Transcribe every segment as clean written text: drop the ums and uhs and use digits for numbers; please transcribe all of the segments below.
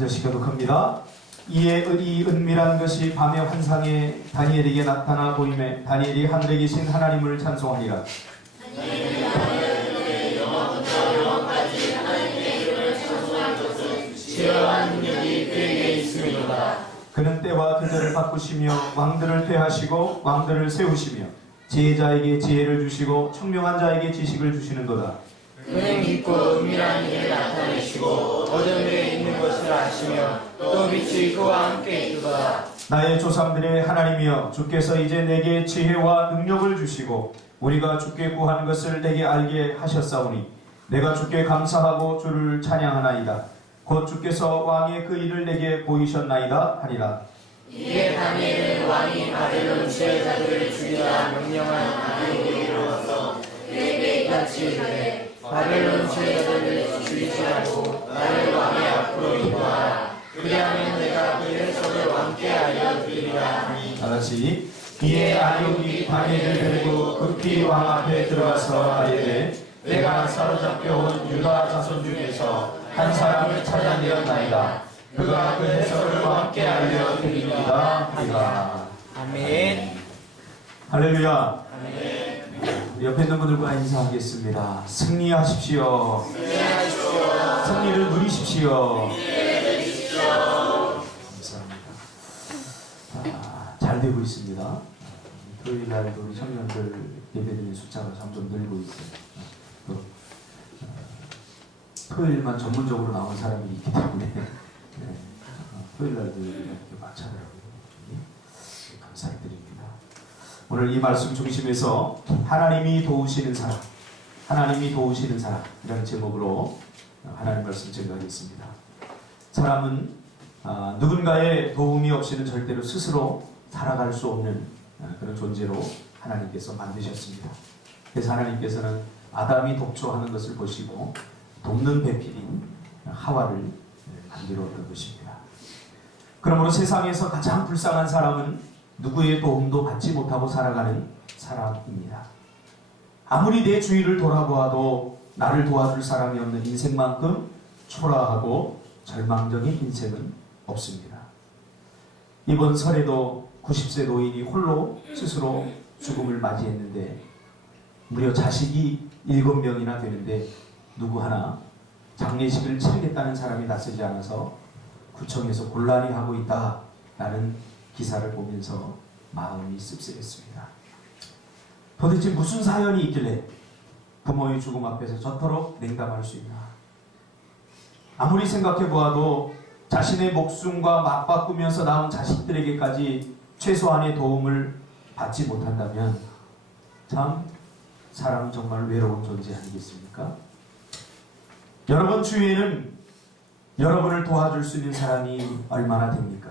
앉으시기도 합니다. 이에 이 은밀한 것이 밤의 환상에 다니엘에게 나타나 보임에 다니엘이 하늘에 계신 하나님을 찬송하니라. 지혜와 능력이 그에게 있음이로다. 그는 때와 계절을 바꾸시며 왕들을 퇴하시고 왕들을 세우시며 지혜자에게 지혜를 주시고 총명한 자에게 지식을 주시는도다. 그는 깊고 은밀한 일을 나타내시고 어둠에 있는 것을 아시며 또 빛이 그와 함께 있도다. 나의 조상들의 하나님이여, 주께서 이제 내게 지혜와 능력을 주시고 우리가 주께 구하는 것을 내게 알게 하셨사오니 내가 주께 감사하고 주를 찬양하나이다. 곧 주께서 왕의 그 일을 내게 보이셨나이다 하리라. 이에 다니엘은 왕이 바벨론 지혜자들을 죽이라 명령한 아디오에게로서 그에게 이같이 이르되 바벨론 지혜자들을 죽이지 말고 나를 왕의 앞으로 인도하라. 그리하면 내가 그 해석을 왕께 알려드리리라 하니. 다같이 이에 아디옥이 다니엘을 데리고 급히 왕 앞에 들어가서 아뢰되 내가 사로잡혀 온 유다 자손 중에서 한 사람을 찾아내었나이다. 그가 그 해석을 왕께 알려드리리이다 하리라. 아멘. 할렐루야. 옆에 있는 분들과 인사하겠습니다. 승리하십시오. 승리를 누리십시오. 감사합니다. 잘 되고 있습니다. 토요일 날도 우리 청년들 예배드리는 숫자가 점점 늘고 있어요. 또 토요일만 전문적으로 나온 사람이 있기 때문에 토요일 날도 이렇게 많잖아요. 감사를 드립니다. 오늘 이 말씀 중심에서 하나님이 도우시는 사람, 하나님이 도우시는 사람이라는 제목으로 하나님 말씀 전하겠습니다. 사람은 누군가의 도움이 없이는 절대로 스스로 살아갈 수 없는 그런 존재로 하나님께서 만드셨습니다. 그래서 하나님께서는 아담이 독초하는 것을 보시고 돕는 배필인 하와를 만들었던 것입니다. 그러므로 세상에서 가장 불쌍한 사람은 누구의 도움도 받지 못하고 살아가는 사람입니다. 아무리 내 주위를 돌아보아도 나를 도와줄 사람이 없는 인생만큼 초라하고 절망적인 인생은 없습니다. 이번 설에도 90세 노인이 홀로 스스로 죽음을 맞이했는데 무려 자식이 7명이나 되는데 누구 하나 장례식을 치르겠다는 사람이 나서지 않아서 구청에서 곤란히 하고 있다라는 기사를 보면서 마음이 씁쓸했습니다. 도대체 무슨 사연이 있길래 부모의 죽음 앞에서 저토록 냉담할 수 있나? 아무리 생각해 보아도 자신의 목숨과 맞바꾸면서 낳은 자식들에게까지 최소한의 도움을 받지 못한다면 참 사람은 정말 외로운 존재 아니겠습니까? 여러분 주위에는 여러분을 도와줄 수 있는 사람이 얼마나 됩니까?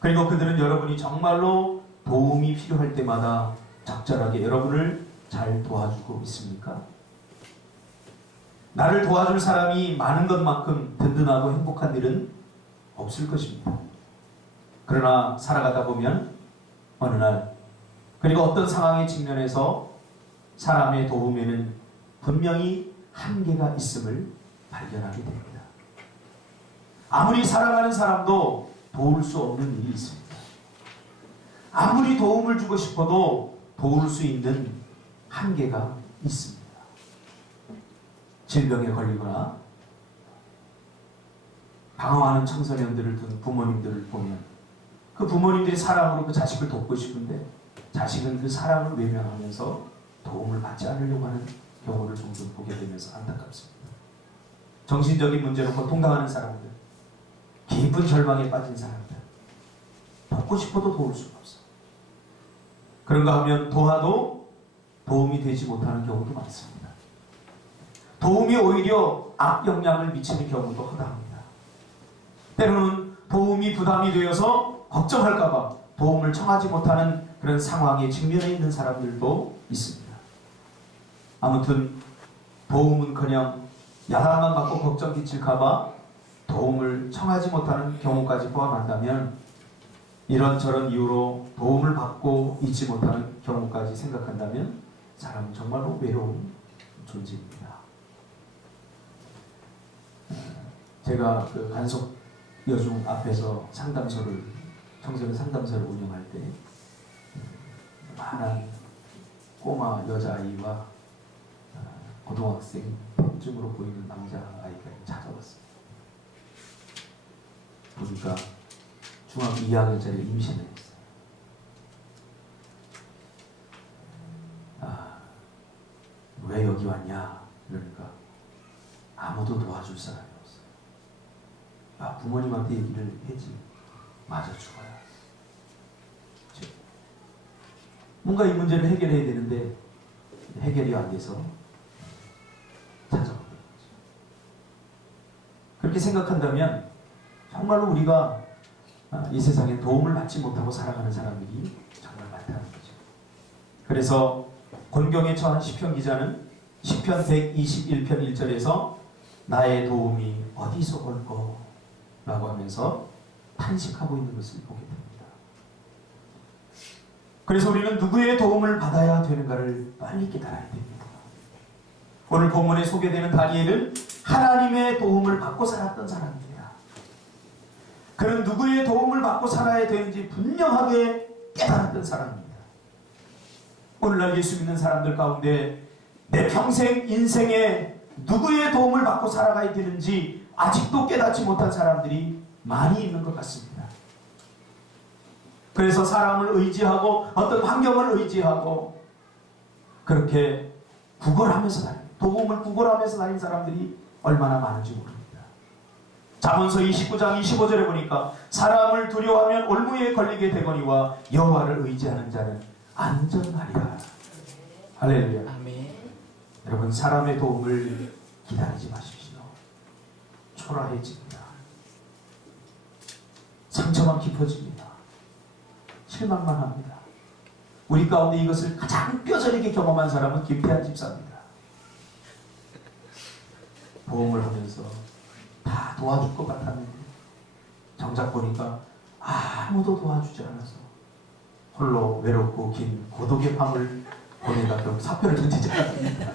그리고 그들은 여러분이 정말로 도움이 필요할 때마다 적절하게 여러분을 잘 도와주고 있습니까? 나를 도와줄 사람이 많은 것만큼 든든하고 행복한 일은 없을 것입니다. 그러나 살아가다 보면 어느 날 그리고 어떤 상황에 직면해서 사람의 도움에는 분명히 한계가 있음을 발견하게 됩니다. 아무리 사랑하는 사람도 도울 수 없는 일이 있습니다. 아무리 도움을 주고 싶어도 도울 수 있는 한계가 있습니다. 질병에 걸리거나 방황하는 청소년들을 둔 부모님들을 보면 그 부모님들이 사랑으로 그 자식을 돕고 싶은데 자식은 그 사랑을 외면하면서 도움을 받지 않으려고 하는 경우를 종종 보게 되면서 안타깝습니다. 정신적인 문제로 고통당하는 사람들, 깊은 절망에 빠진 사람들, 돕고 싶어도 도울 수가 없어요. 그런가 하면 도와도 도움이 되지 못하는 경우도 많습니다. 도움이 오히려 악영향을 미치는 경우도 허다합니다. 때로는 도움이 부담이 되어서 걱정할까봐 도움을 청하지 못하는 그런 상황에 직면해 있는 사람들도 있습니다. 아무튼 도움은커녕 야단만 받고 걱정 끼칠까봐 도움을 청하지 못하는 경우까지 포함한다면 이런저런 이유로 도움을 받고 있지 못하는 경우까지 생각한다면 사람은 정말로 외로운 존재입니다. 제가 그 간속 여중 앞에서 상담소를 청소년 상담소를 운영할 때 많은 꼬마 여자아이와 고등학생쯤으로 보이는 남자아이가 찾아왔습니다. 보니까 중학교 2학년짜리 임신을 했어요. 왜 여기 왔냐? 그러니까 아무도 도와줄 사람이 없어요. 부모님한테 얘기를 해지. 맞아 죽어요. 뭔가 이 문제를 해결해야 되는데 해결이 안 돼서 찾아오는 거죠. 그렇게 생각한다면 정말로 우리가 이 세상에 도움을 받지 못하고 살아가는 사람들이 정말 많다는 거죠. 그래서 곤경에 처한 시편 기자는 시편 121편 1절에서 나의 도움이 어디서 올꼬? 라고 하면서 탄식하고 있는 것을 보게 됩니다. 그래서 우리는 누구의 도움을 받아야 되는가를 빨리 깨달아야 됩니다. 오늘 본문에 소개되는 다니엘은 하나님의 도움을 받고 살았던 사람입니다. 그는 누구의 도움을 받고 살아야 되는지 분명하게 깨달았던 사람입니다. 오늘날 예수 믿는 사람들 가운데 내 평생 인생에 누구의 도움을 받고 살아가야 되는지 아직도 깨닫지 못한 사람들이 많이 있는 것 같습니다. 그래서 사람을 의지하고 어떤 환경을 의지하고 그렇게 구걸하면서 다니는, 도움을 구걸하면서 다니는 사람들이 얼마나 많은지 모릅니다. 잠언서 29장 25절에 보니까 사람을 두려워하면 올무에 걸리게 되거니와 여호와를 의지하는 자는 안전하리라. 할렐루야. 아멘. 여러분, 사람의 도움을 기다리지 마십시오. 초라해집니다. 상처만 깊어집니다. 실망만 합니다. 우리 가운데 이것을 가장 뼈저리게 경험한 사람은 김태한 집사입니다. 보험을 하면서 다 도와줄 것 같았는데 정작 보니까 아무도 도와주지 않아서 홀로 외롭고 긴 고독의 밤을 보내다 결국 사표를 던지지 않았습니다.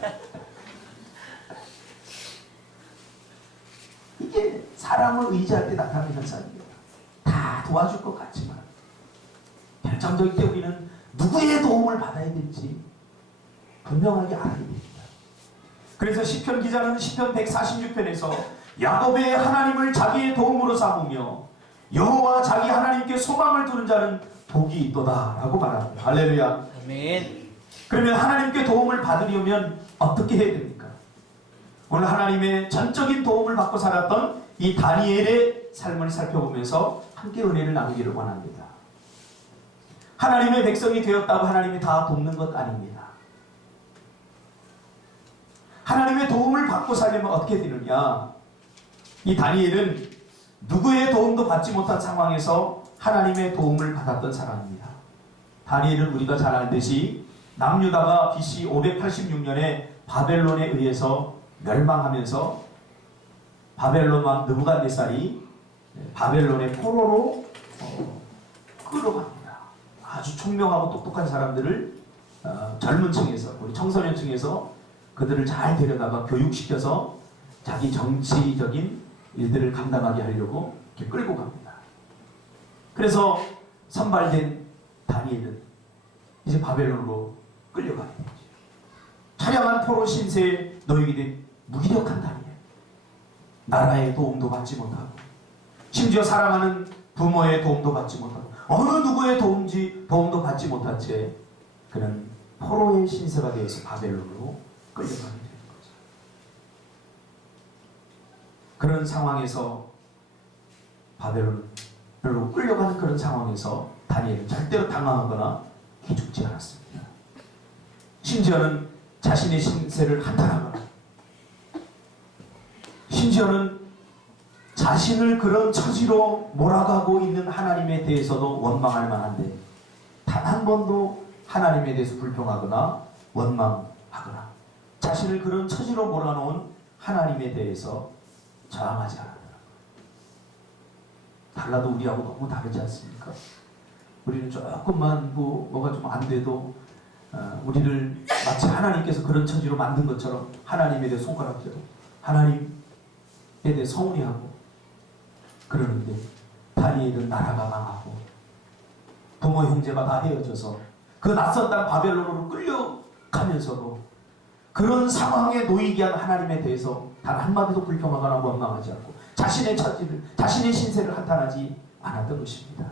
이게 사람을 의지할 때 나타나는 현상이에요. 다 도와줄 것 같지만 결정적일 때 우리는 누구의 도움을 받아야 될지 분명하게 알아야 됩니다. 그래서 시편 기자는 시편 146편에서 야곱의 하나님을 자기의 도움으로 삼으며 여호와 자기 하나님께 소망을 두는 자는 복이 있도다 라고 말합니다. 할렐루야. 아멘. 그러면 하나님께 도움을 받으려면 어떻게 해야 됩니까? 오늘 하나님의 전적인 도움을 받고 살았던 이 다니엘의 삶을 살펴보면서 함께 은혜를 나누기를 원합니다. 하나님의 백성이 되었다고 하나님이 다 돕는 것 아닙니다. 하나님의 도움을 받고 살려면 어떻게 되느냐? 이 다니엘은 누구의 도움도 받지 못한 상황에서 하나님의 도움을 받았던 사람입니다. 다니엘은 우리가 잘 알듯이 남유다가 BC 586년에 바벨론에 의해서 멸망하면서 바벨론 왕 느부갓네살이 바벨론의 포로로 끌어갑니다. 아주 총명하고 똑똑한 사람들을 젊은 층에서, 우리 청소년 층에서 그들을 잘 데려다가 교육시켜서 자기 정치적인 일들을 감당하게 하려고 이렇게 끌고 갑니다. 그래서 선발된 다니엘은 이제 바벨론으로 끌려가게 되죠. 처량한 포로 신세에 놓이게 된 무기력한 다니엘. 나라의 도움도 받지 못하고 심지어 사랑하는 부모의 도움도 받지 못하고 어느 누구의 도움도 받지 못한 채 그는 포로의 신세가 되어서 바벨론으로 끌려가게 되는 거죠. 그런 상황에서 바벨론으로 끌려가는 그런 상황에서 다니엘은 절대로 당황하거나 기죽지 않았습니다. 심지어는 자신의 신세를 한탄하거나 심지어는 자신을 그런 처지로 몰아가고 있는 하나님에 대해서도 원망할 만한데 단 한 번도 하나님에 대해서 불평하거나 원망하거나 자신을 그런 처지로 몰아놓은 하나님에 대해서 저항하지 않았더라고요. 달라도 우리하고 너무 다르지 않습니까? 우리는 조금만 뭐가 좀 안 돼도 우리를 마치 하나님께서 그런 처지로 만든 것처럼 하나님에 대해 손가락질하고 하나님에 대해 서운해하고 그러는데 다니엘은 나라가 망하고 부모 형제가 다 헤어져서 그 낯선 땅 바벨론으로 끌려가면서도 그런 상황에 놓이게 한 하나님에 대해서 단 한마디도 불평하거나 원망하지 않고 자신의 처지를, 자신의 신세를 한탄하지 않았던 것입니다.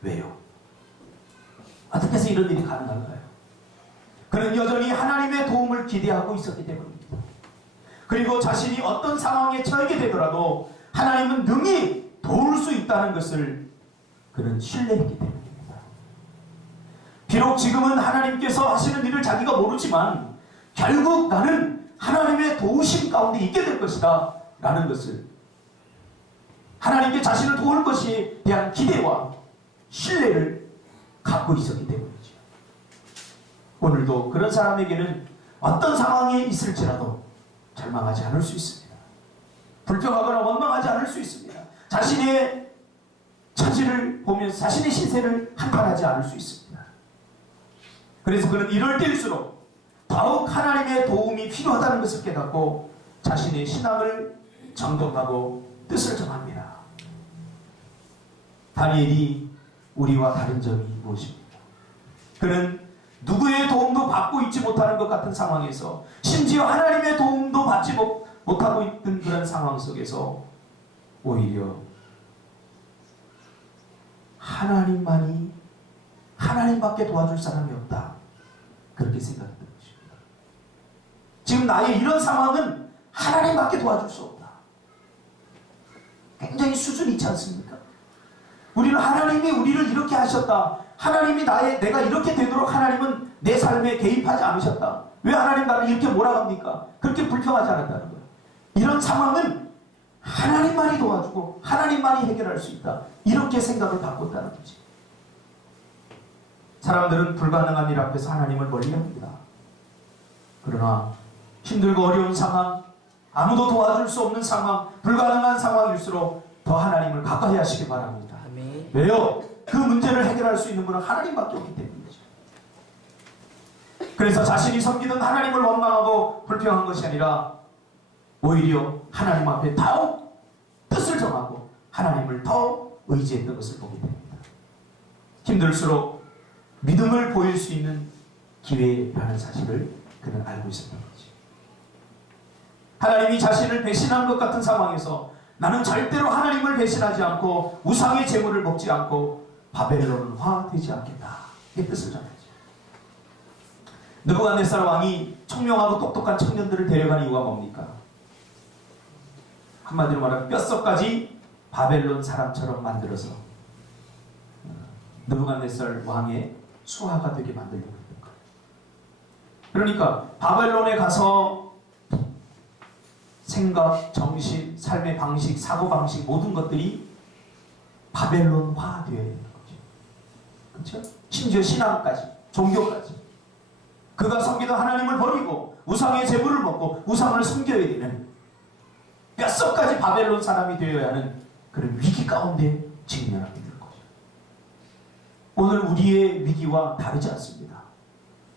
왜요? 어떻게 해서 이런 일이 가능한가요? 그는 여전히 하나님의 도움을 기대하고 있었기 때문입니다. 그리고 자신이 어떤 상황에 처하게 되더라도 하나님은 능히 도울 수 있다는 것을 그는 신뢰했기 때문입니다. 비록 지금은 하나님께서 하시는 일을 자기가 모르지만 결국 나는 하나님의 도우심 가운데 있게 될 것이다 라는 것을, 하나님께 자신을 도울 것에 대한 기대와 신뢰를 갖고 있었기 때문이죠. 오늘도 그런 사람에게는 어떤 상황에 있을지라도 절망하지 않을 수 있습니다. 불평하거나 원망하지 않을 수 있습니다. 자신의 처지를 보면서 자신의 신세를 한탄하지 않을 수 있습니다. 그래서 그는 이럴 때일수록 더욱 하나님의 도움이 필요하다는 것을 깨닫고 자신의 신앙을 정독하고 뜻을 정합니다. 다니엘이 우리와 다른 점이 무엇입니까? 그는 누구의 도움도 받고 있지 못하는 것 같은 상황에서, 심지어 하나님의 도움도 받지 못하고 있던 그런 상황 속에서 오히려 하나님밖에 도와줄 사람이 없다, 그렇게 생각했던 것입니다. 지금 나의 이런 상황은 하나님밖에 도와줄 수 없다. 굉장히 수준이 있지 않습니까? 우리는 하나님이 우리를 이렇게 하셨다, 하나님이 내가 이렇게 되도록 하나님은 내 삶에 개입하지 않으셨다, 왜 하나님 나를 이렇게 몰아갑니까? 그렇게 불평하지 않았다는 거예요. 이런 상황은 하나님만이 도와주고 하나님만이 해결할 수 있다, 이렇게 생각을 갖고 있다는 거지. 사람들은 불가능한 일 앞에서 하나님을 멀리합니다. 그러나 힘들고 어려운 상황, 아무도 도와줄 수 없는 상황, 불가능한 상황일수록 더 하나님을 가까이 하시기 바랍니다. 아멘. 왜요? 그 문제를 해결할 수 있는 분은 하나님밖에 없기 때문이죠. 그래서 자신이 섬기는 하나님을 원망하고 불평한 것이 아니라 오히려 하나님 앞에 더욱 뜻을 정하고 하나님을 더 의지했던 것을 보게 됩니다. 힘들수록 믿음을 보일 수 있는 기회라는 사실을 그는 알고 있었던 거죠. 하나님이 자신을 배신한 것 같은 상황에서 나는 절대로 하나님을 배신하지 않고 우상의 재물을 먹지 않고 바벨론화 되지 않겠다, 이 뜻을 전하죠. 느부갓네살 왕이 총명하고 똑똑한 청년들을 데려간 이유가 뭡니까? 한마디로 말하면 뼛속까지 바벨론 사람처럼 만들어서 느부갓네살 왕의 수하가 되게 만들려고 했던 거예요. 그러니까 바벨론에 가서 생각, 정신, 삶의 방식, 사고방식, 모든 것들이 바벨론화 되어야 되는 거죠. 그렇죠? 심지어 신앙까지, 종교까지. 그가 섬기던 하나님을 버리고 우상의 제물을 먹고 우상을 섬겨야 되는, 뼛속까지 바벨론 사람이 되어야 하는 그런 위기 가운데 직면하게 되는 거죠. 오늘 우리의 위기와 다르지 않습니다.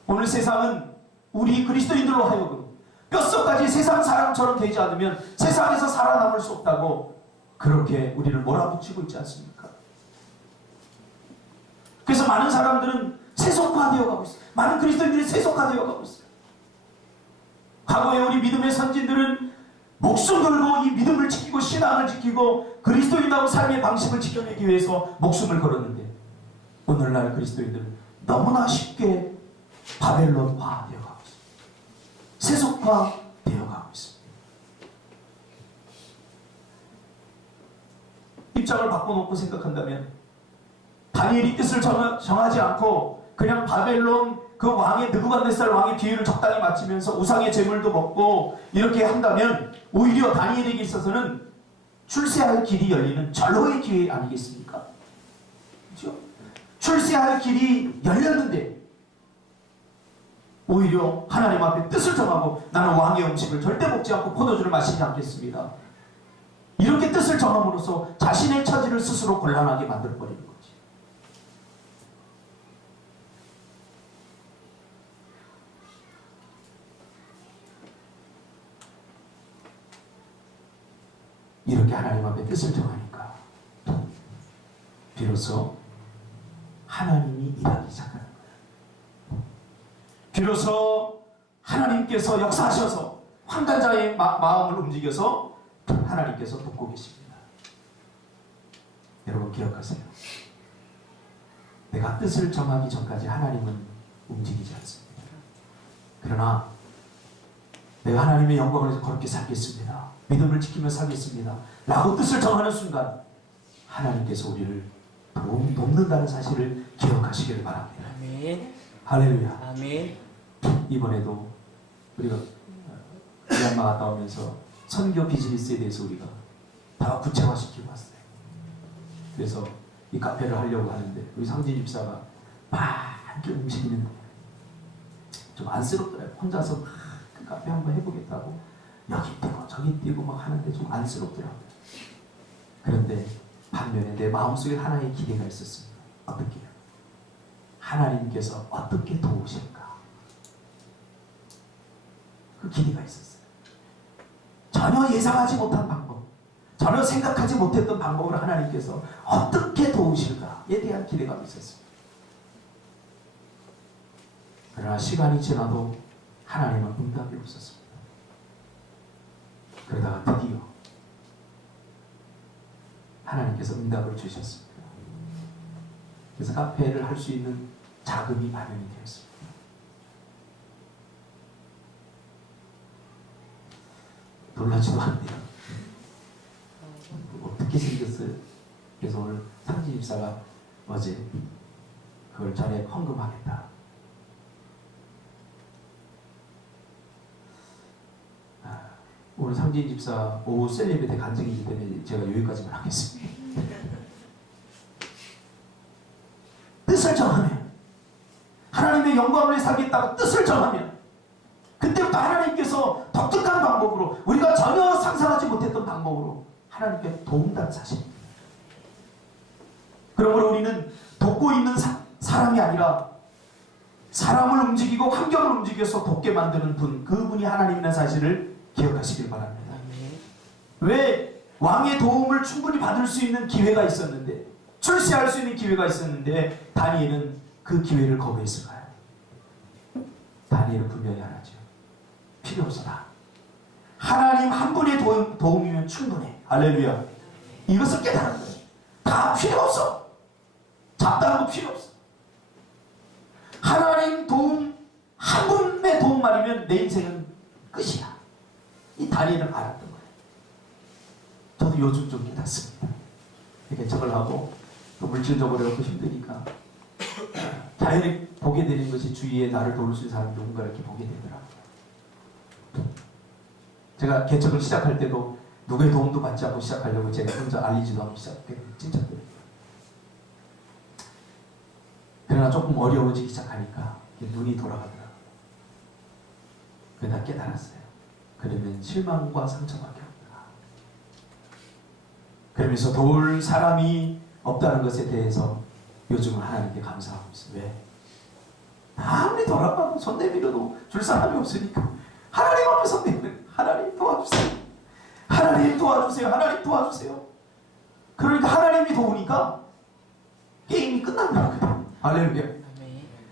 오늘 세상은 우리 그리스도인들로 하여금 뼛속까지 세상 사람처럼 되지 않으면 세상에서 살아남을 수 없다고 그렇게 우리를 몰아붙이고 있지 않습니까? 그래서 많은 사람들은 세속화되어 가고 있어요. 많은 그리스도인들이 세속화되어 가고 있어요. 과거에 우리 믿음의 선진들은 목숨 걸고 이 믿음을 지키고 신앙을 지키고 그리스도인다운 삶의 방식을 지켜내기 위해서 목숨을 걸었는데, 오늘날 그리스도인들은 너무나 쉽게 바벨론화 되어 가고 있습니다. 세속화 되어 가고 있습니다. 입장을 바꿔놓고 생각한다면 다니엘이 뜻을 정하지 않고 그냥 바벨론 그 왕의 느부갓네살 왕의 비유를 적당히 맞추면서 우상의 제물도 먹고 이렇게 한다면 오히려 다니엘에게 있어서는 출세할 길이 열리는 절호의 기회 아니겠습니까? 그렇죠? 출세할 길이 열렸는데 오히려 하나님 앞에 뜻을 정하고 나는 왕의 음식을 절대 먹지 않고 포도주를 마시지 않겠습니다, 이렇게 뜻을 정함으로써 자신의 처지를 스스로 곤란하게 만들어버리는 거지. 이렇게 하나님 앞에 뜻을 정하니까 비로소 하나님이 일하기 시작하는 거예요. 비로소 하나님께서 역사하셔서 환단자의 마음을 움직여서 하나님께서 돕고 계십니다. 여러분 기억하세요. 내가 뜻을 정하기 전까지 하나님은 움직이지 않습니다. 그러나 내가 하나님의 영광을 위해서 거룩히 살겠습니다. 믿음을 지키며 살겠습니다. 라고 뜻을 정하는 순간 하나님께서 우리를 돕는다는 사실을 기억하시기를 바랍니다. 아멘. 할렐루야. 아멘. 이번에도 우리가 미얀마 갔다 오면서 선교 비즈니스에 대해서 우리가 다 구체화시키고 왔어요. 그래서 이 카페를 하려고 하는데 우리 상진 집사가 막 이렇게 움직이는 좀 안쓰럽더라고요. 혼자서 막 그 카페 한번 해보겠다고 여기 뛰고 저기 뛰고 막 하는데 좀 안쓰럽더라고요. 그런데 반면에 내 마음속에 하나의 기대가 있었습니다. 어떻게요? 하나님께서 어떻게 도우실까? 그 기대가 있었어요. 전혀 예상하지 못한 방법, 전혀 생각하지 못했던 방법으로 하나님께서 어떻게 도우실까에 대한 기대감이 있었습니다. 그러나 시간이 지나도 하나님은 응답이 없었습니다. 그러다가 드디어 하나님께서 응답을 주셨습니다. 그래서 카페를 할 수 있는 자금이 마련이 되었습니다. 놀라지도 않네요. 어떻게 생겼어요? 그래서 오늘 상진 집사가 어제 그걸 전에 헌금하겠다. 오늘 상진 집사 오후 셀리베테 간증이기 때문에 제가 여기까지만 하겠습니다. 뜻을 정하면, 하나님의 영광을 위해 살겠다고 뜻을 정하면 그때부터 하나님께서 독특한 방법으로, 우리가 전혀 상상하지 못했던 방법으로 하나님께 도움받는 사실입니다. 그러므로 우리는 돕고 있는 사람이 아니라 사람을 움직이고 환경을 움직여서 돕게 만드는 분, 그분이 하나님이라는 사실을 기억하시길 바랍니다. 왜 왕의 도움을 충분히 받을 수 있는 기회가 있었는데, 출세할 수 있는 기회가 있었는데 다니엘은 그 기회를 거부했을까요? 다니엘은 분명히 알았죠. 필요 없어다. 하나님 한 분의 도움이면 충분해. 할렐루야. 이것을 깨달은 거예요. 다 필요 없어. 잡다한 거 필요 없어. 하나님 도움, 한 분의 도움만이면 내 인생은 끝이야. 이 다니엘은 알았던 거예요. 저도 요즘 좀 깨닫습니다. 이렇게 저걸 하고 또 물질적으로 그렇고 힘드니까 자연히 보게 되는 것이 주위에 나를 도울 수 있는 사람 누군가 이렇게 보게 되더라고요. 제가 개척을 시작할 때도 누구의 도움도 받지 않고 시작하려고 제가 혼자 알리지도 않고 시작했거든요. 진짜 그래요. 그러나 조금 어려워지기 시작하니까 눈이 돌아가더라고요. 그러다 깨달았어요. 그러면 실망과 상처밖에 없다. 그러면서 도울 사람이 없다는 것에 대해서 요즘은 하나님께 감사하고 있어요. 왜? 아무리 돌아가고 손 내밀어도 줄 사람이 없으니까 하나님 앞에서 내밀어요. 하나님 도와주세요. 하나님 도와주세요. 하나님 도와주세요. 그러니까 하나님이 도우니까 게임이 끝난다고요. 할렐루야.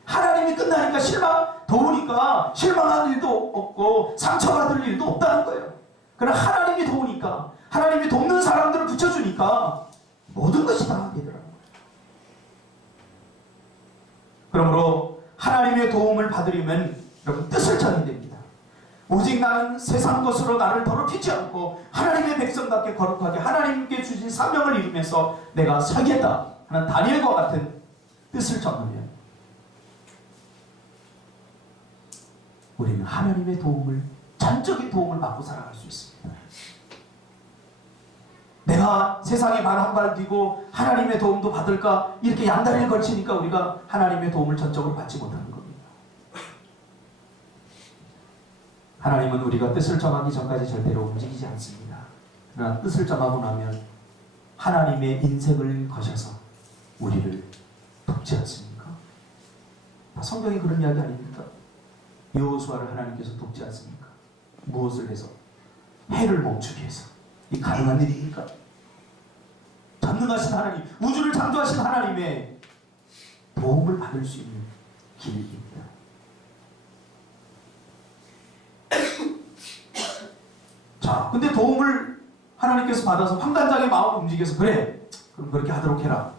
하나님이 끝나니까 도우니까 실망할 일도 없고 상처받을 일도 없다는 거예요. 그러나 하나님이 도우니까, 하나님이 돕는 사람들을 붙여주니까 모든 것이 다 하게 되더라고요. 그러므로 하나님의 도움을 받으려면 여러분 뜻을 정해야 됩니다. 오직 나는 세상 것으로 나를 더럽히지 않고 하나님의 백성답게 거룩하게 하나님께 주신 사명을 이루면서 내가 살겠다 하는 다니엘과 같은 뜻을 정하면 우리는 하나님의 도움을, 전적인 도움을 받고 살아갈 수 있습니다. 내가 세상에 발 한 발 뛰고 하나님의 도움도 받을까 이렇게 양다리를 걸치니까 우리가 하나님의 도움을 전적으로 받지 못하는 겁니다. 하나님은 우리가 뜻을 정하기 전까지 절대로 움직이지 않습니다. 그러나 뜻을 정하고 나면 하나님의 인생을 거셔서 우리를 돕지 않습니까? 성경이 그런 이야기 아닙니까? 여호수아를 하나님께서 돕지 않습니까? 무엇을 해서? 해를 멈추게 해서. 이 가능한 일입니까? 전혀 전능하신 하나님, 우주를 창조하신 하나님의 도움을 받을 수 있는 길입니다. 자, 근데 도움을 하나님께서 받아서 환관장의 마음을 움직여서 그래, 그럼 그렇게 하도록 해라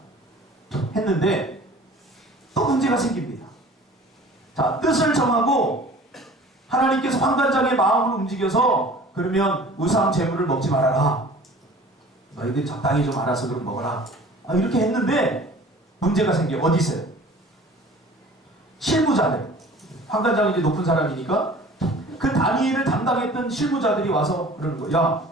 했는데 또 문제가 생깁니다. 자, 뜻을 정하고 하나님께서 환관장의 마음을 움직여서 그러면 우상 제물을 먹지 말아라, 너희들 적당히 좀 알아서 그럼 먹어라, 이렇게 했는데 문제가 생겨. 어디 있어요? 실무자들, 환관장이 이제 높은 사람이니까 그 다니엘을 담당했던 실무자들이 와서 그러는 거야. 야,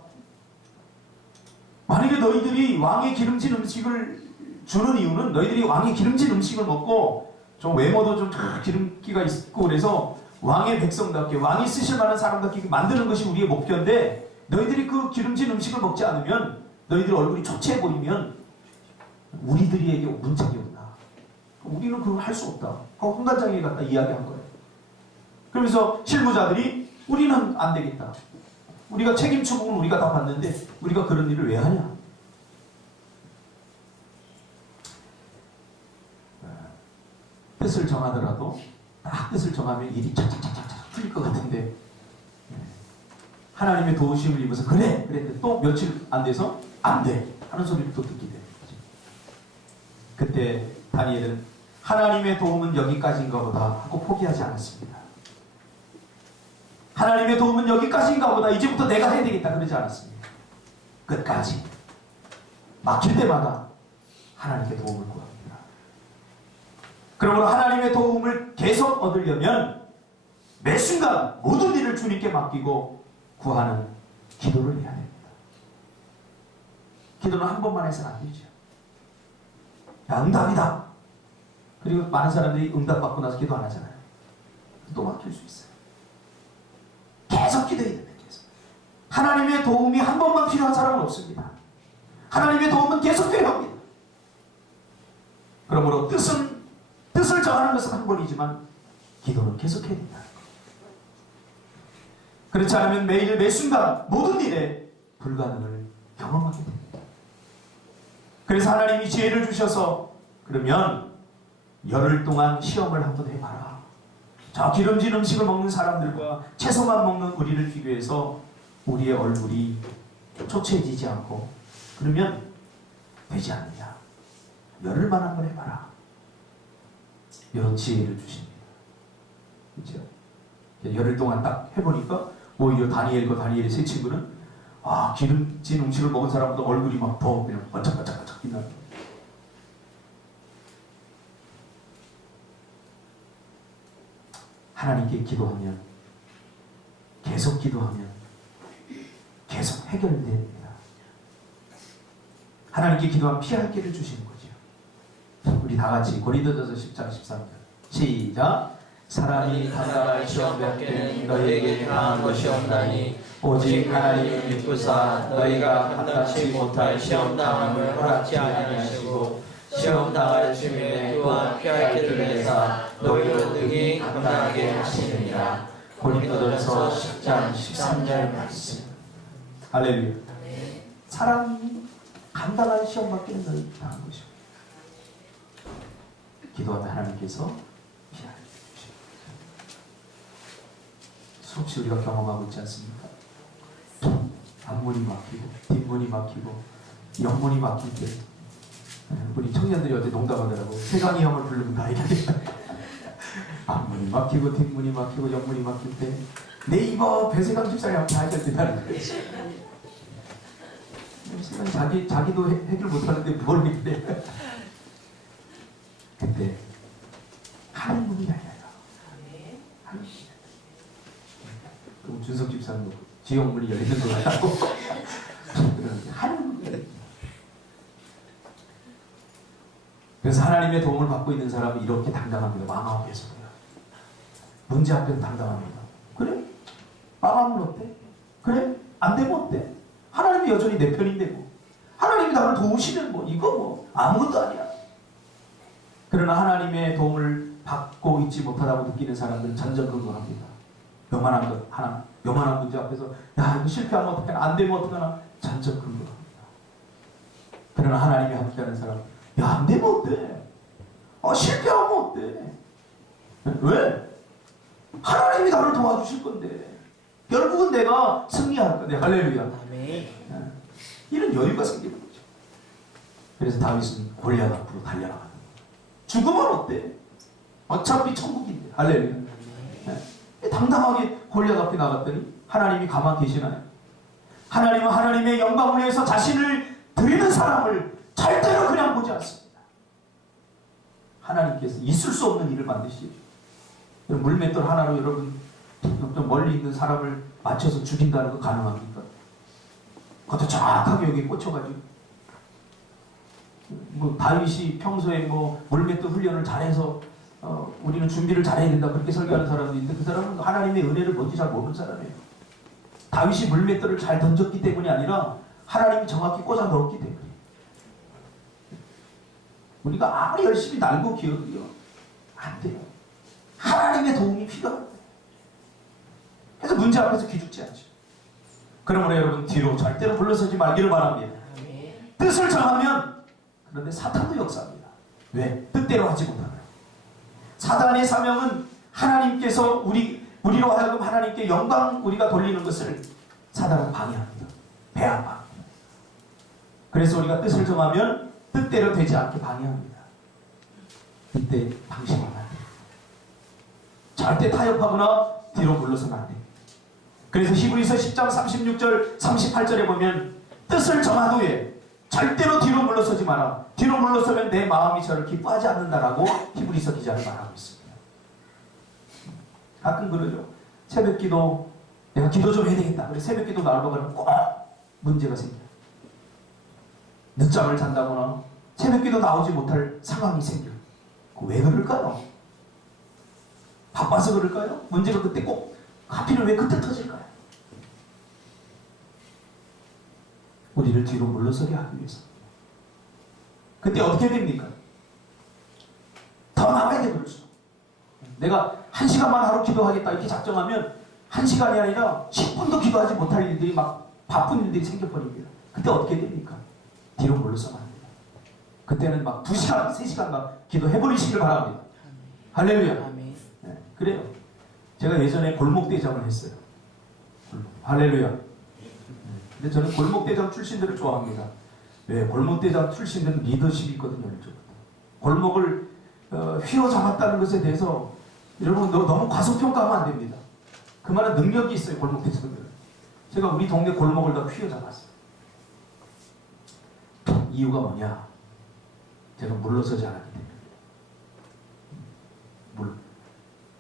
만약에 너희들이 왕의 기름진 음식을 주는 이유는 너희들이 왕의 기름진 음식을 먹고 좀 외모도 좀 기름기가 있고 그래서 왕의 백성답게, 왕이 쓰실 만한 사람답게 만드는 것이 우리의 목표인데, 너희들이 그 기름진 음식을 먹지 않으면, 너희들 얼굴이 초췌해 보이면 우리들에게 문책이 온다. 우리는 그걸 할 수 없다. 환관장에 갖다 이야기한 거예요. 그러면서 실무자들이 우리는 안 되겠다. 우리가 책임 추궁은 우리가 다 받는데 우리가 그런 일을 왜 하냐. 뜻을 정하더라도 딱 뜻을 정하면 일이 착착착착 풀릴 것 같은데, 하나님의 도우심을 입어서 그래 그랬는데 또 며칠 안 돼서 안 돼 하는 소리를 또 듣게 되는 거죠. 그때 다니엘은 하나님의 도움은 여기까지인가 보다 하고 포기하지 않았습니다. 하나님의 도움은 여기까지인가 보다, 이제부터 내가 해야 되겠다 그러지 않았습니다. 끝까지 막힐 때마다 하나님께 도움을 구합니다. 그러므로 하나님의 도움을 계속 얻으려면 매 순간 모든 일을 주님께 맡기고 구하는 기도를 해야 됩니다. 기도는 한 번만 해서는 안 되죠. 야, 응답이다. 그리고 많은 사람들이 응답받고 나서 기도 안 하잖아요. 또 막힐 수 있어요. 계속 기도해야 됩니다. 계속. 하나님의 도움이 한 번만 필요한 사람은 없습니다. 하나님의 도움은 계속 필요합니다. 그러므로 뜻을 정하는 것은 한 번이지만 기도는 계속해야 된다. 그렇지 않으면 매일 매 순간 모든 일에 불가능을 경험하게 됩니다. 그래서 하나님이 지혜를 주셔서 그러면 열흘 동안 시험을 한번 해봐라. 저 기름진 음식을 먹는 사람들과 채소만 먹는 우리를 비교해서 우리의 얼굴이 초췌해지지 않고 그러면 되지 않느냐. 열흘만 한번 해봐라. 이런 지혜를 주십니다. 그렇죠? 열흘 동안 딱 해보니까 오히려 다니엘과 다니엘의 세 친구는 기름진 음식을 먹은 사람보다 얼굴이 막 더 그냥 반짝반짝반짝 빛나는 거예요. 하나님께 기도하면, 계속 기도하면 계속 해결됩니다. 하나님께 기도하면 피할 길을 주시는 거죠. 우리 다 같이 고린도전서 10장 13절 시작. 사람이 단단한 시험 받기는 너희에게 행한 것이 없나니 오직 하나님을 믿고사 너희가 감당치 못할 시험 당함을 허락지 아니하시고 시험 당할 즈음에 또한 피할 길을 내사 너희를 능히 감당하게 하시느니라. 고린도전서 10장 13절 말씀. 할렐루야. 사람이 감당할 시험 받기는 너희 당한 것이고 기도하면 하나님께서 피할 수없이 우리가 경험하고 있지 않습니까? 앞문이 막히고 뒷문이 막히고 옆문이 막힐 때 우리 청년들이 어제 농담하더라고. 세강이 형을 부르면 다 얘기하겠다. 앞문이 막히고 뒷문이 막히고 옆문이 막힐 때 네이버 배세강 집사님 한번 다 해야 된다는 거예요. 세상이 자기도 해결 못하는데 모르겠는데 그때 하는 문이 아니라 하는 문이. 그럼 준석 집사는 지역 문이 열리는 거 같다고 그러는데 하는 문이. 그래서 하나님의 도움을 받고 있는 사람은 이렇게 당당합니다. 망하고 계속해요. 문제 앞에서 당당합니다. 그래? 망하면 어때? 그래? 안 되면 어때? 하나님이 여전히 내 편인데 뭐. 하나님이 나를 도우시면 뭐 이거 뭐 아무것도 아니야. 그러나 하나님의 도움을 받고 있지 못하다고 느끼는 사람들은 전전긍긍합니다. 요만한 것 하나, 요만한 문제 앞에서 야 이거 실패하면 어떡하나, 안 되면 어떡하나 전전긍긍합니다. 그러나 하나님이 함께하는 사람, 야, 안 되면 어때? 실패하면 어때? 왜? 하나님이 나를 도와주실 건데 결국은 내가 승리할 건데. 할렐루야. 아멘. 이런 여유가 생기는 거죠. 그래서 다윗은 골리앗 앞으로 달려나가는 거예요. 죽으면 어때? 어차피 천국인데. 할렐루야. 당당하게 골리앗 앞에 나갔더니 하나님이 가만 계시나요? 하나님은 하나님의 영광을 위해서 자신을 드리는 사람을 절대로 그냥 보지 않습니다. 하나님께서 있을 수 없는 일을 만드시죠. 물맷돌 하나로 여러분 좀 멀리 있는 사람을 맞춰서 죽인다는 거 가능합니까? 그것도 정확하게 여기 꽂혀가지고 다윗이 평소에 물맷돌 훈련을 잘해서 우리는 준비를 잘해야 된다 그렇게 설교하는 사람도 있는데 그 사람은 하나님의 은혜를 뭔지 잘 모르는 사람이에요. 다윗이 물맷돌을 잘 던졌기 때문이 아니라 하나님이 정확히 꽂아 넣었기 때문에. 우리가 아무리 열심히 날고 기어도요 안 돼요. 하나님의 도움이 필요합니다. 그래서 문제 앞에서 기죽지 않죠. 그러므로 여러분 뒤로 절대로 물러서지 말기를 바랍니다. 뜻을 정하면 그런데 사탄도 역사합니다. 왜? 뜻대로 하지 못하나요? 사단의 사명은 하나님께서 우리로 하여금 하나님께 영광 우리가 돌리는 것을 사단은 방해합니다. 배합합니다. 그래서 우리가 뜻을 정하면 뜻대로 되지 않게 방해합니다. 이때 방심하면 안 돼요. 절대 타협하거나 뒤로 물러서면 안 돼요. 그래서 히브리서 10장 36절 38절에 보면 뜻을 정한 후에 절대로 뒤로 물러서지 마라. 뒤로 물러서면 내 마음이 저를 기뻐하지 않는다라고 히브리서 기자는 말하고 있습니다. 가끔 그러죠. 새벽기도 내가 기도 좀 해야 되겠다. 그래서 새벽기도 나오려고 하면 꼭 문제가 생겨요. 늦잠을 잔다거나 새벽기도 나오지 못할 상황이 생겨요. 왜 그럴까요? 바빠서 그럴까요? 문제가 그때 꼭 하필은 왜 그때 터질까요? 우리를 뒤로 물러서게 하기 위해서. 그때 어떻게 됩니까? 더 나가야 돼 그럴수록. 내가 1시간만 하루 기도하겠다 이렇게 작정하면 1시간이 아니라 10분도 기도하지 못할 일들이 막 바쁜 일들이 생겨버립니다. 그때 어떻게 됩니까? 뒤로 물러서면 안 됩니다. 그때는 막 2시간, 3시간 막 기도해버리시길 바랍니다. 할렐루야. 아멘. 네, 그래요. 제가 예전에 골목대장을 했어요. 할렐루야. 근데 저는 골목대장 출신들을 좋아합니다. 왜? 골목대장 출신들은 리더십이 있거든요. 골목을 휘어잡았다는 것에 대해서 여러분 너무 과소평가하면 안 됩니다. 그만한 능력이 있어요. 골목대장들은. 제가 우리 동네 골목을 다 휘어잡았어요. 이유가 뭐냐? 제가 물러서지 않았기 때문에.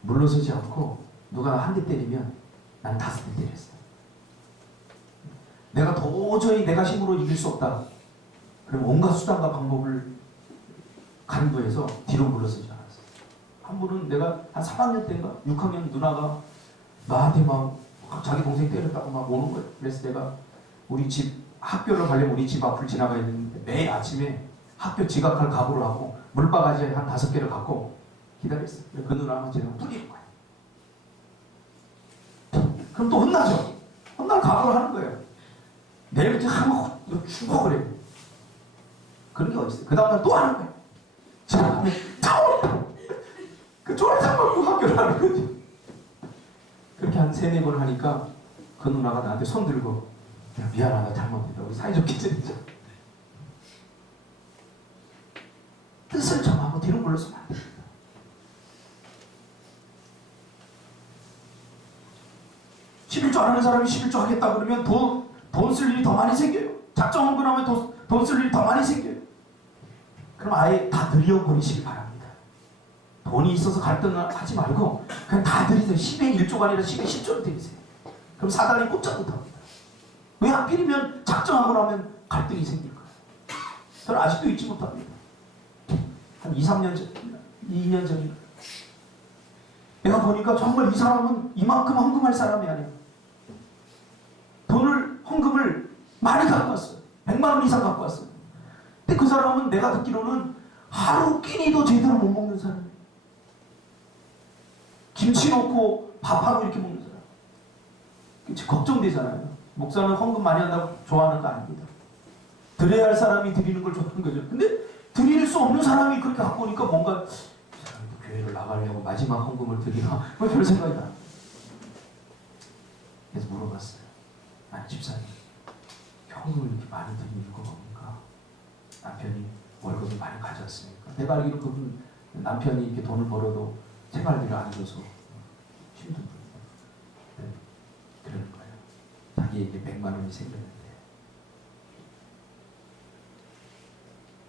물러서지 않고 누가 한 대 때리면 나는 5대 때렸어요. 내가 도저히 내가 힘으로 이길 수 없다. 그럼 온갖 수단과 방법을 간구해서 뒤로 물러서지 않았어요. 한 분은 내가 한 3학년 때인가 6학년 누나가 나한테 막 자기 동생 때렸다고 막 오는 거예요. 그래서 내가 우리 집 학교를 가려면 우리 집 앞을 지나가야 되는데 매일 아침에 학교 지각할 각오를 하고 물바가지 한 5개를 갖고 기다렸어요. 그 누나가 제가 뿌리는 거예요. 그럼 또 혼나죠. 혼날 각오를 하는 거예요. 내일부터 한번 죽어버려요. 그런 게 어딨어요. 그 다음날 또 하는 거예요. 지나가면 그 조회장 받고 학교를 하는 거죠. 그렇게 한 3-4번 하니까 그 누나가 나한테 손 들고 야, 미안하다 잘못했다. 우리 사이좋게 지내자. 뜻을 정하고 뒤로 물러서면 안 됩니다. (11조) 안 하는 사람이 (11조) 하겠다 그러면 돈 쓸 일이 더 많이 생겨요. 작정 헌금하면 돈 쓸 일이 더 많이 생겨요. 그럼 아예 다 들여버리시기 바랍니다. 돈이 있어서 갈등을 하지 말고 그냥 다 들이세요. 10의 1조가 아니라 10의 10조를 들이세요. 그럼 사단이 꼼짝 못합니다. 왜 하필이면 작정하고 나면 갈등이 생길까요? 저는 아직도 잊지 못합니다. 한 2-3년 전, 2년 전인가. 내가 보니까 정말 이 사람은 이만큼 헌금할 사람이 아니야. 헌금을 많이 갖고 왔어요. 100만 원 이상 갖고 왔어요. 근데 그 사람은 내가 듣기로는 하루 끼니도 제대로 못 먹는 사람이에요. 김치 넣고 밥하고 이렇게 먹는 사람. 걱정되잖아요. 목사는 헌금 많이 한다고 좋아하는 거 아닙니다. 드려야 할 사람이 드리는 걸 좋아하는 거죠. 근데 드릴 수 없는 사람이 그렇게 갖고 오니까 뭔가 이 사람도 교회를 나가려고 마지막 헌금을 드리나 뭐 별 생각이 나. 그래서 물어봤어요. 아니 집사님, 현금을 이렇게 많이 드리는 이유가 뭡니까? 남편이 월급을 많이 가져왔으니까. 내가 알기로 그분 남편이 이렇게 돈을 벌어도 생활비를 안 줘서 힘든 분이에요. 네, 그러는 거예요. 자기에게 100만 원이 생겼는데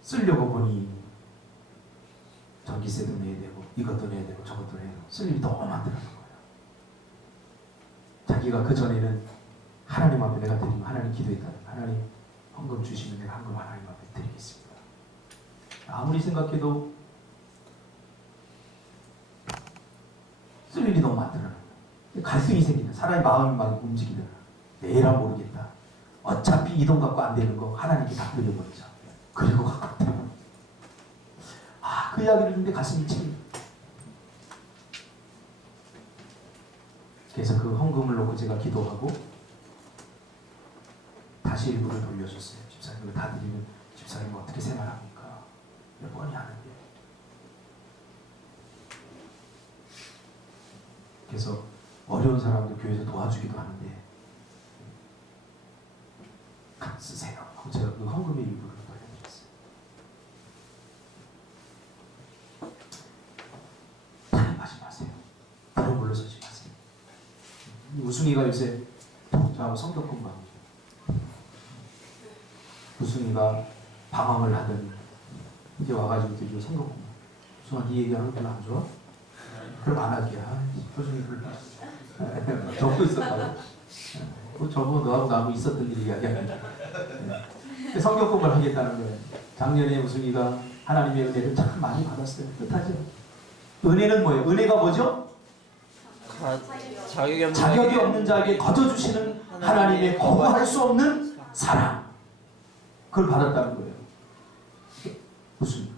쓰려고 보니 전기세도 내야 되고 이것도 내야 되고 저것도 내야 되고 쓸 일이 너무 많더라는 거예요. 자기가 그 전에는 하나님 앞에 내가 드리면 하나님 기도했다는 하나님 헌금 주시면 내가 헌금 하나님 앞에 드리겠습니다. 아무리 생각해도 쓸 일이 너무 많더라는 거예요. 갈등이 생기는 사람의 마음이 막 움직이더라. 내일은 모르겠다. 어차피 이 돈 갖고 안 되는 거 하나님께 다 드려버리자. 그리고 갖고 되면 그 이야기를 듣는데 가슴이 찔립니다. 그래서 그 헌금을 놓고 제가 기도하고 다시 일부를 돌려줬어요. 집사님 다 드리면 집사님 어떻게 생활합니까? 몇 번이 하는데. 그래서 어려운 사람들 교회에서 도와주기도 하는데 쓰세요 하고 제가 그 헌금의 일부를 돌려드렸어요. 타협하지 마세요. 바로 물러서지 마세요. 우승이가 요새 저하고 성격 공부하고 우승이가 방황을 하더니 이제 와가지고 이제 성격 공부. 우승아 네 얘기하는 거 별로 안 좋아? 그럼 안 하기야. 우승이 별로 적고 있었다고. 저거 너하고 나하고 있었던 일이 이야기하는 성격 공부를 하겠다는 거예요. 작년에 우승이가 하나님의 은혜를 참 많이 받았어요. 뜻하죠? 은혜는 뭐예요? 은혜가 뭐죠? 자격이 없는 자에게 거저주시는 하나님의 거부할 수 없는 사랑. 그걸 받았다는 거예요. 무슨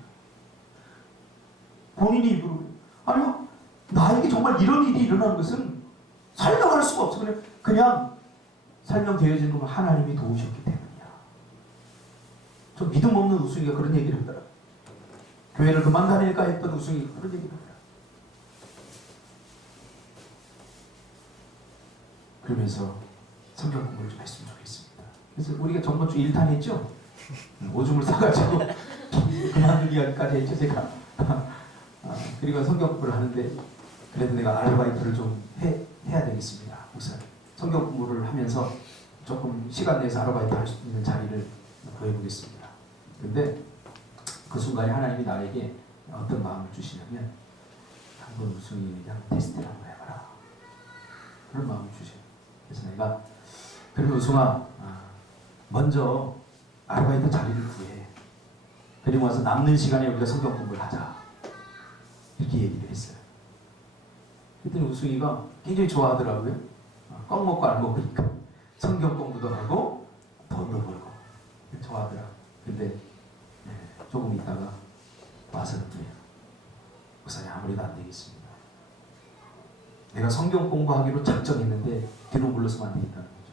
본인이 입으로 아니요 나에게 정말 이런 일이 일어나는 것은 설명할 수가 없어. 그냥 설명되어지는 건 하나님이 도우셨기 때문이야. 저 믿음 없는 우승이가 그런 얘기를 했더라. 교회를 그만 다닐까 했던 우승이가 그런 얘기를 했더라. 그러면서 성경 공부를 좀 했으면 좋겠습니다. 그래서 우리가 전번주 1탄 했죠? 오줌을 싸가지고 그만두기까지 했죠 제가. 그리고 성경 공부를 하는데 그래도 내가 아르바이트를 좀 해야 되겠습니다. 목사님. 성경 공부를 하면서 조금 시간 내서 아르바이트 할 수 있는 자리를 구해보겠습니다. 그런데 그 순간에 하나님이 나에게 어떤 마음을 주시냐면 한번 우승이랑 테스트를 한번 해봐라. 그런 마음을 주셔요. 그래서 내가 그럼 우승아 먼저 아르바이트 자리를 구해. 그리고 와서 남는 시간에 우리가 성경 공부를 하자. 이렇게 얘기를 했어요. 그랬더니 우승이가 굉장히 좋아하더라고요. 껌 먹고 안 먹으니까 성경 공부도 하고 돈도 벌고 좋아하더라고요. 근데 조금 있다가 와서 그래요. 목사님 아무래도 안 되겠습니다. 내가 성경 공부하기로 작정했는데 뒤로 물러서면 안 되겠다는 거죠.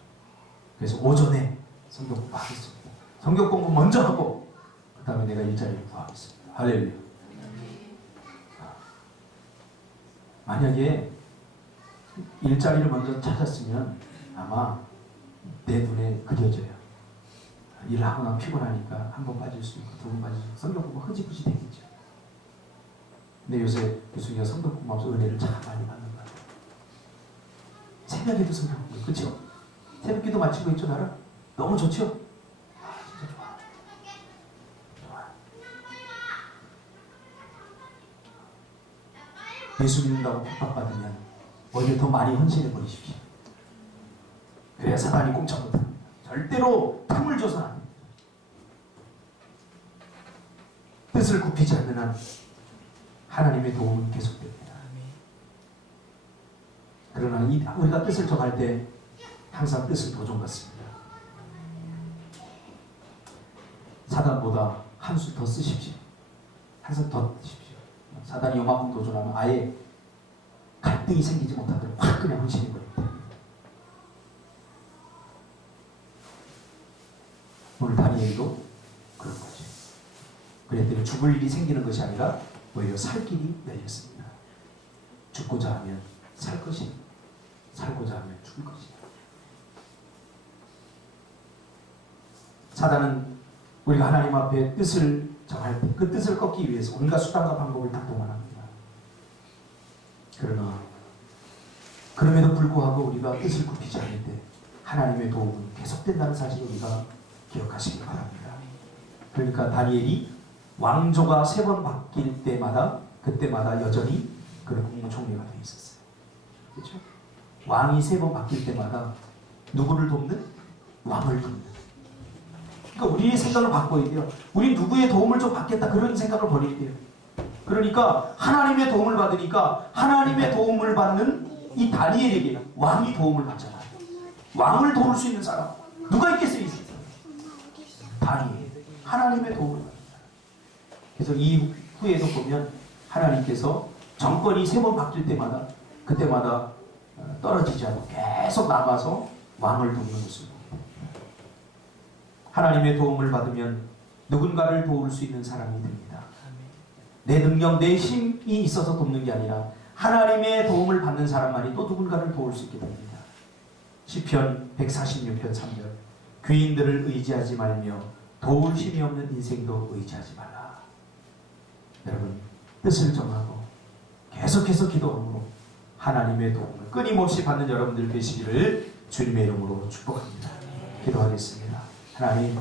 그래서 오전에 성경 공부하겠습니다. 성경 공부 먼저 하고 그 다음에 내가 일자리를 구하겠습니다. 할렐루야. 만약에 일자리를 먼저 찾았으면 아마 내 눈에 그려져요. 일하고 나면 피곤하니까 한 번 빠질 수 있고 두 번 빠질 수 있고 성경 공부 흐지부지 되겠죠. 근데 요새 교수님이 성경 공부하면서 은혜를 참 많이 받는 것 같아요. 새벽에도 성경 공부, 그렇죠? 새벽 기도 마치고 있죠, 나라? 너무 좋죠? 진짜 좋아. 좋아. 예수 믿는다고 핍박받으면 오히려 더 많이 헌신해 버리십시오. 그래야 사단이 꼼짝 못합니다. 절대로 틈을 줘서는 안 됩니다. 뜻을 굽히지 않는 한 하나님의 도움은 계속됩니다. 그러나 우리가 뜻을 정할 때 항상 뜻을 도전받습니다. 사단보다 한 수 더 쓰십시오. 항상 더 쓰십시오. 사단이 요만큼 도전하면 아예 갈등이 생기지 못하도록 확 그냥 헌신해버립니다. 오늘 다니엘도 죽을 일이 생기는 것이 아니라 오히려 살 길이 열렸습니다. 죽고자 하면 살 것이, 살고자 하면 죽을 것이다. 사단은 우리가 하나님 앞에 뜻을 정할 때 그 뜻을 꺾기 위해서 온갖 수단과 방법을 다 동원합니다. 그러나 그럼에도 불구하고 우리가 뜻을 굽히지 않을 때 하나님의 도움은 계속된다는 사실을 우리가 기억하시기 바랍니다. 그러니까 다니엘이 왕조가 3번 바뀔 때마다 그때마다 여전히 그런 국무총리가 되어 있었어요. 그렇죠? 왕이 3번 바뀔 때마다 누구를 돕는? 왕을 돕는. 그러니까 우리의 생각을 바꿔야 돼요. 우리 누구의 도움을 좀 받겠다 그런 생각을 버려야 돼요. 그러니까 하나님의 도움을 받으니까 하나님의 도움을 받는 이 다니엘에게는 왕이 도움을 받잖아요. 왕을 도울 수 있는 사람 누가 있겠어요? 이 세상에? 다니엘. 하나님의 도움을 받는 사람. 그래서 이 후에도 보면 하나님께서 정권이 3번 바뀔 때마다 그때마다 떨어지지 않고 계속 남아서 왕을 돕는 것을 하나님의 도움을 받으면 누군가를 도울 수 있는 사람이 됩니다. 내 능력, 내 힘이 있어서 돕는 게 아니라 하나님의 도움을 받는 사람만이 또 누군가를 도울 수 있게 됩니다. 시편 146편 3절 귀인들을 의지하지 말며 도울 힘이 없는 인생도 의지하지 말라. 여러분 뜻을 정하고 계속해서 기도함으로 하나님의 도움을 끊임없이 받는 여러분들 되시기를 주님의 이름으로 축복합니다. 기도하겠습니다. 하나님